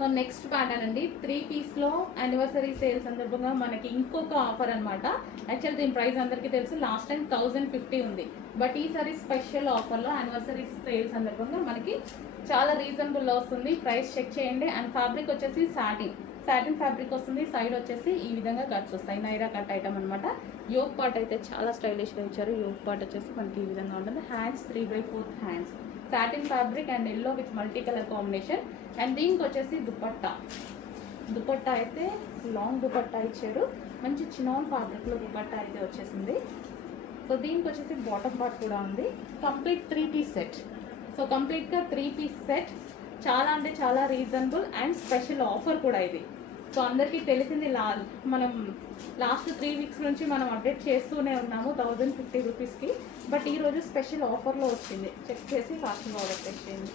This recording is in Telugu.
సో నెక్స్ట్ ప్యాటర్న్ అండి, 3 పీస్లో యానివర్సరీ సేల్ సందర్భంగా మనకి ఇంకొక ఆఫర్ అనమాట. యాక్చువల్ దీని ప్రైస్ అందరికీ తెలుసు, లాస్ట్ టైం 1050 ఉంది. బట్ ఈసారి స్పెషల్ ఆఫర్లో యానివర్సరీ సేల్ సందర్భంగా మనకి చాలా రీజనబుల్లో వస్తుంది. ప్రైస్ చెక్ చేయండి. అండ్ ఫ్యాబ్రిక్ వచ్చేసి సాటిన్ ఫ్యాబ్రిక్ వస్తుంది. సైడ్ వచ్చేసి ఈ విధంగా కట్స్ వస్తాయి, నైరా కట్ ఐటమ్ అనమాట. యోగ్ పార్ట్ అయితే చాలా స్టైలిష్గా ఇచ్చారు. యోగ్ పార్ట్ వచ్చేసి మనకి ఈ విధంగా ఉంటుంది. Hands 3/4 hands, satin fabric and yellow with multi colour combination. And దీనికి వచ్చేసి దుపట్టా అయితే లాంగ్ దుపట్టా ఇచ్చారు. మంచి చినాన్ ఫ్యాబ్రిక్లో దుపట్టా అయితే వచ్చేసింది. సో దీనికి వచ్చేసి బాటమ్ పార్ట్ కూడా ఉంది. Complete 3 piece set. సో కంప్లీట్గా 3 పీస్ సెట్. చాలా అంటే చాలా రీజనబుల్ అండ్ స్పెషల్ ఆఫర్ కూడా ఇది. సో అందరికీ తెలిసింది, మనం లాస్ట్ 3 వీక్స్ నుంచి మనం అప్డేట్ చేస్తూనే ఉన్నాము 1050 రూపీస్కి. బట్ ఈరోజు స్పెషల్ ఆఫర్లో వచ్చింది. చెక్ చేసి ఫాస్ట్గా ఆర్డర్ చేయండి.